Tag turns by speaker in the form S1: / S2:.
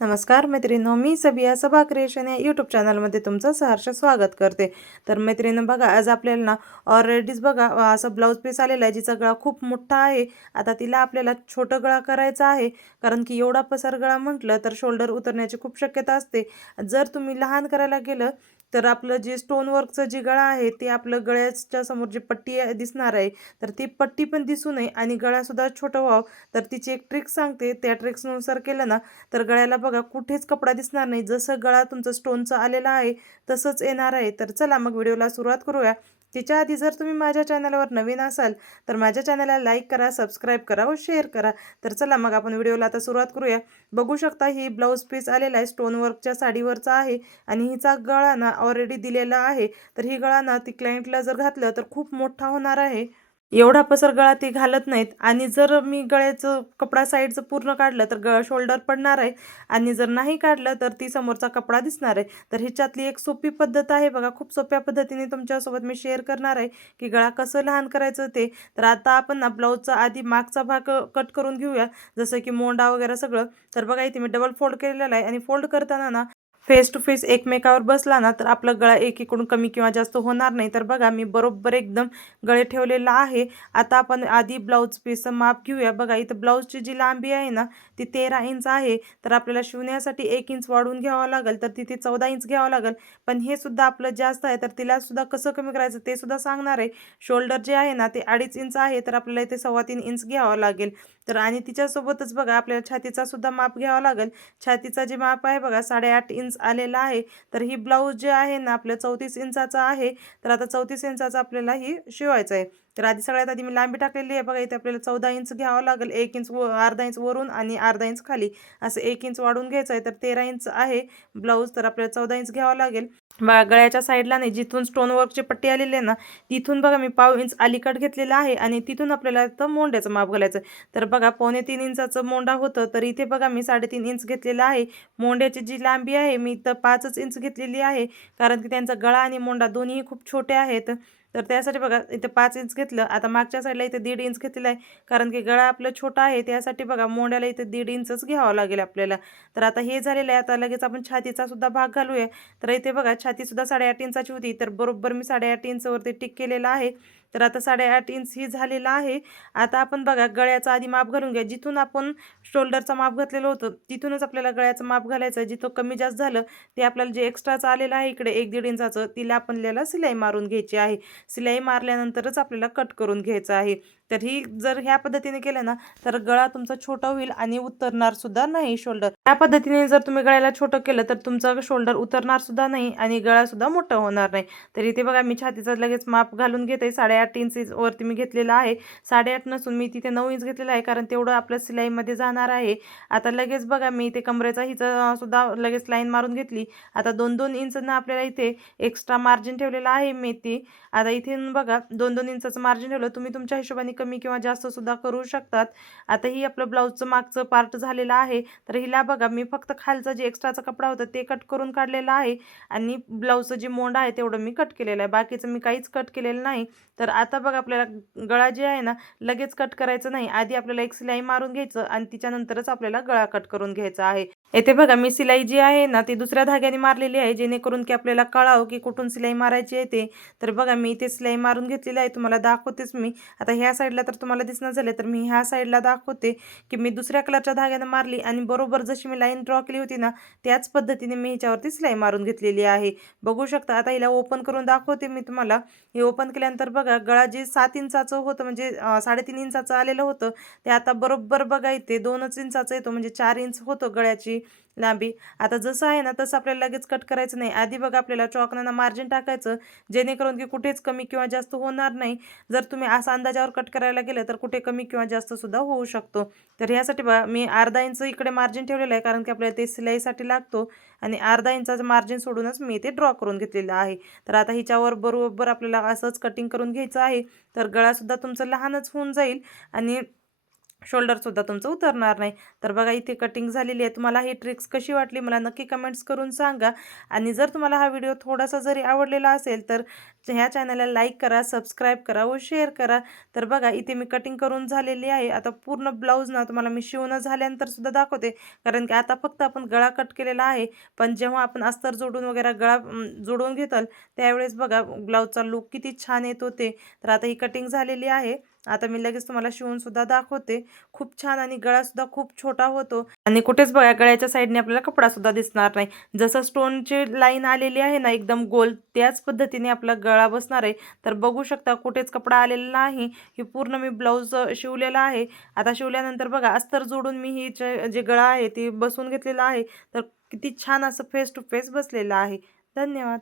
S1: नमस्कार मैत्रिणो मी सबिया सभा क्रिएशन या यूट्यूब चॅनलमध्ये तुमचं सहर्ष स्वागत करते. तर मैत्रिणी बघा आज आपल्याला ना ऑलरेडीच बघा असं ब्लाऊज पीस आलेला आहे जिचा गळा खूप मोठा आहे. आता तिला आपल्याला छोटं गळा करायचा आहे कारण की एवढा पसार गळा म्हटलं तर शोल्डर उतरण्याची खूप शक्यता असते. जर तुम्ही लहान करायला गेलं तर आपलं जे स्टोन वर्कचं जे गळा आहे ते आपलं गळ्याच्या समोर जी पट्टी आहे- दिसणार आहे तर ती पट्टी पण दिसू नये आणि गळासुद्धा छोटं व्हावं. तर तिची एक ट्रिक सांगते. त्या ट्रिक्सनुसार केलं ना तर गळ्याला बघा कुठेच कपडा दिसणार नाही. जसं गळा तुमचं स्टोनचं आलेला आहे तसंच येणार आहे. तर चला मग व्हिडिओला सुरुवात करूया. तिच्या आधी जर तुम्ही माझ्या चॅनलवर नवीन असाल तर माझ्या चॅनलला लाईक करा सबस्क्राईब करा व शेअर करा. तर चला मग आपण व्हिडिओला आता सुरुवात करूया. बघू शकता ही ब्लाऊज पीस आलेला आहे स्टोन वर्कच्या साडीवरचा आहे आणि हिचा गळा ना ऑलरेडी दिलेला आहे. तर ही गळा ना ती क्लायंटला जर घातलं तर खूप मोठा होणार आहे. एवढा पसर गळा ती घालत नाहीत. आणि जर मी गळ्याचं कपडा साईडचं पूर्ण काढलं तर गळ शोल्डर पडणार आहे. आणि जर नाही काढलं तर ती समोरचा कपडा दिसणार आहे. तर ह्याच्यातली एक सोपी पद्धत आहे बघा. खूप सोप्या पद्धतीने तुमच्यासोबत मी शेअर करणार आहे की गळा कसं लहान करायचं ते. तर आता आपण ना ब्लाऊजचा आधी मागचा भाग कट करून घेऊया. जसं की मोंडा वगैरे सगळं. तर बघा इथे मी डबल फोल्ड केलेला आहे. आणि फोल्ड करताना ना फेस टू फेस एकमेकावर बसला ना तर आपला गळा एकीकडून कमी किंवा जास्त होणार नाही. तर बघा मी बरोबर एकदम गळे ठेवलेला आहे. आता आपण आधी ब्लाऊज पीसचं माप घेऊया. बघा इथं ब्लाऊजची जी लांबी आहे ना ती तेरा इंच आहे. तर आपल्याला शिवण्यासाठी एक इंच वाढवून घ्यावं लागेल तर तिथे चौदा इंच घ्यावं लागेल. पण हे सुद्धा आपलं जास्त आहे तर तिला सुद्धा कसं कमी करायचं ते सुद्धा सांगणार आहे. शोल्डर जे आहे ना ते अडीच इंच आहे तर आपल्याला इथे सव्वा तीन इंच घ्यावं लागेल. तर आणि तिच्यासोबतच बघा आपल्याला छातीचा सुद्धा माप घ्यावा लागेल. छातीचा जे माप आहे बघा साडेआठ इंच आलेला आहे. तर ही ब्लाऊज जे आहे ना आपलं चौतीस इंचाचा आहे. तर आता चौतीस इंचाचा आपल्याला ही शिवायचं आहे. तर आधी सगळ्यात आधी मी लांबी टाकलेली आहे. बघा इथे आपल्याला चौदा इंच घ्यावं लागेल. एक इंच व अर्धा इंच वरून आणि अर्धा इंच खाली. असं एक इंच वाढून घ्यायचं आहे तर तेरा इंच आहे. ब्लाऊज तर आपल्याला चौदा इंच घ्यावं लागेल. बा गळ्याच्या साईडला नाही जिथून स्टोन वर्कची पट्टी आलेली आहे ना तिथून बघा मी पाव इंच अलीकड घेतलेला आहे आणि तिथून आपल्याला तर मोंड्याचं माप घालायचं तर बघा पावणे तीन इंचाचं मोंडा होतं तर इथे बघा मी साडेतीन इंच घेतलेला आहे. मोंड्याची जी लांबी आहे मी तर पाचच इंच घेतलेली आहे. कारण की त्यांचा गळा आणि मोंडा दोन्ही खूप छोटे आहेत. तर त्यासाठी बघा इथे पाच इंच घेतलं. आता मागच्या साईडला इथे दीड इंच घेतलेलं आहे. कारण की गळा आपलं छोटा आहे त्यासाठी बघा मोंड्याला इथे दीड इंचच घ्यावं लागेल आपल्याला. तर आता हे झालेलं आहे. आता लगेच आपण छातीचा सुद्धा भाग घालूया. तर इथे बघा छातीसुद्धा साडेआठ इंचाची होती. तर बरोबर मी साडेआठ इंचवरती टिक केलेला आहे. तर आता साडेआठ इंच ही झालेला आहे. आता आपण बघा गळ्याचा आधी माप घालून घ्या. जिथून आपण शोल्डरचा माप घातलेलं होतं तिथूनच आपल्याला गळ्याचं माप घालायचं. जिथं कमी जास्त झालं ते आपल्याला जे एक्स्ट्राचं आलेलं आहे इकडे एक दीड इंचाचं तिला आपल्याला सिलाई मारून घ्यायची आहे. सिलाई मारल्यानंतरच आपल्याला कट करून घ्यायचं आहे. तर ही जर ह्या पद्धतीने केलं ना तर गळा तुमचा छोटा होईल आणि उतरणार सुद्धा नाही शोल्डर या पद्धतीने जर तुम्ही गळ्याला छोटं केलं तर तुमचं शोल्डर उतरणार सुद्धा नाही आणि गळा सुद्धा मोठं होणार नाही. तर इथे बघा मी छातीचा लगेच माप घालून घेते. साडेआठ इंच वरती मी घेतलेला आहे. साडेआठ नसून मी तिथे नऊ इंच घेतलेला आहे कारण तेवढं आपल्या सिलाईमध्ये जाणार आहे. आता लगेच बघा मी इथे कमरेचा हिचं सुद्धा लगेच लाईन मारून घेतली. आता दोन दोन इंचनं आपल्याला इथे एक्स्ट्रा मार्जिन ठेवलेलं आहे मी ती. आता इथे बघा दोन दोन इंचाचं मार्जिन ठेवलं. तुम्ही तुमच्या हिशोबाने कमी किंवा जास्त सुद्धा करू शकतात. आता ही आपलं ब्लाऊजचं मागचं पार्ट झालेलं आहे. तर हिला बघा मी फक्त खालचा जे एक्स्ट्राचा कपडा होता ते कट करून काढलेला आहे. आणि ब्लाऊजचं जे मोंड आहे तेवढं मी कट केलेलं आहे. बाकीचं मी काहीच कट केलेलं नाही. तर आता बघा आपल्याला गळा जे आहे ना लगेच कट करायचं नाही. आधी आपल्याला एक सिलाई मारून घ्यायचं आणि तिच्यानंतरच आपल्याला गळा कट करून घ्यायचा आहे. येथे बघा मी सिलाई जी आहे ना ती दुसऱ्या धाग्याने मारलेली आहे जेणेकरून की आपल्याला कळावं की कुठून सिलाई मारायची आहे ते. तर बघा मी इथे सिलाई मारून घेतलेली आहे तुम्हाला दाखवतेच मी. आता ह्या साईडला तर तुम्हाला दिसणं झाले तर मी ह्या साईडला दाखवते की मी दुसऱ्या कलरच्या धाग्यानं मारली आणि बरोबर जशी मी लाईन ड्रॉ केली होती ना त्याच पद्धतीने मी ह्याच्यावरती सिलाई मारून घेतलेली आहे. बघू शकता आता हिला ओपन करून दाखवते मी तुम्हाला. हे ओपन केल्यानंतर बघा गळा जे सात इंचाचं होतं म्हणजे साडेतीन इंचाचं आलेलं होतं ते आता बरोबर बघा इथे दोनच इंचाचं येतो म्हणजे चार इंच होतं गळ्याची. लांबी. आता जसं आहे ना तसं आपल्याला लगेच कट करायचं नाही. आधी बघा आपल्याला चॉकनं मार्जिन टाकायचं जेणेकरून की कुठेच कमी किंवा जास्त होणार नाही. जर तुम्ही असं अंदाजावर कट करायला गेलं तर कुठे कमी किंवा जास्त सुद्धा होऊ शकतो. तर ह्यासाठी बघा मी अर्धा इंच इकडे मार्जिन ठेवलेलं आहे कारण की आपल्याला ते सिलाईसाठी लागतो. आणि अर्धा इंचाचं मार्जिन सोडूनच मी ते ड्रॉ करून घेतलेलं आहे. तर आता हिच्यावर बरोबर आपल्याला असंच कटिंग करून घ्यायचं आहे. तर गळासुद्धा तुमचं लहानच होऊन जाईल. आणि शोल्डरसुद्धा तुमचं उतरणार नाही. तर बघा इथे कटिंग झालेली आहे. तुम्हाला ही ट्रिक्स कशी वाटली मला नक्की कमेंट्स करून सांगा. आणि जर तुम्हाला हा व्हिडिओ थोडासा जरी आवडलेला असेल तर ह्या चॅनलला लाईक करा सबस्क्राईब करा व शेअर करा. तर बघा इथे मी कटिंग करून झालेली आहे. आता पूर्ण ब्लाऊज ना तुम्हाला मी शिवणं झाल्यानंतर सुद्धा दाखवते. कारण की आता फक्त आपण गळा कट केलेला आहे. पण जेव्हा आपण अस्तर जोडून वगैरे गळा जोडून घेताल त्यावेळेस बघा ब्लाऊजचा लुक किती छान येत होते. तर आता ही कटिंग झालेली आहे. आता मी लगेच तुम्हाला शिवून सुद्धा दाखवते. खूप छान आणि गळासुद्धा खूप छोटा होतो. आणि कुठेच बघा गळ्याच्या साईडने आपल्याला कपडा सुद्धा दिसणार नाही. जसं स्टोनची लाईन आलेली आहे ना एकदम गोल त्याच पद्धतीने आपला गळा बसणार आहे. तर बघू शकता कुठेच कपडा आलेला नाही. ही पूर्ण मी ब्लाऊज शिवलेला आहे. आता शिवल्यानंतर बघा अस्तर जोडून मी ही जे गळा आहे ती बसून घेतलेला आहे. तर किती छान असं फेस टू फेस बसलेलं आहे. धन्यवाद.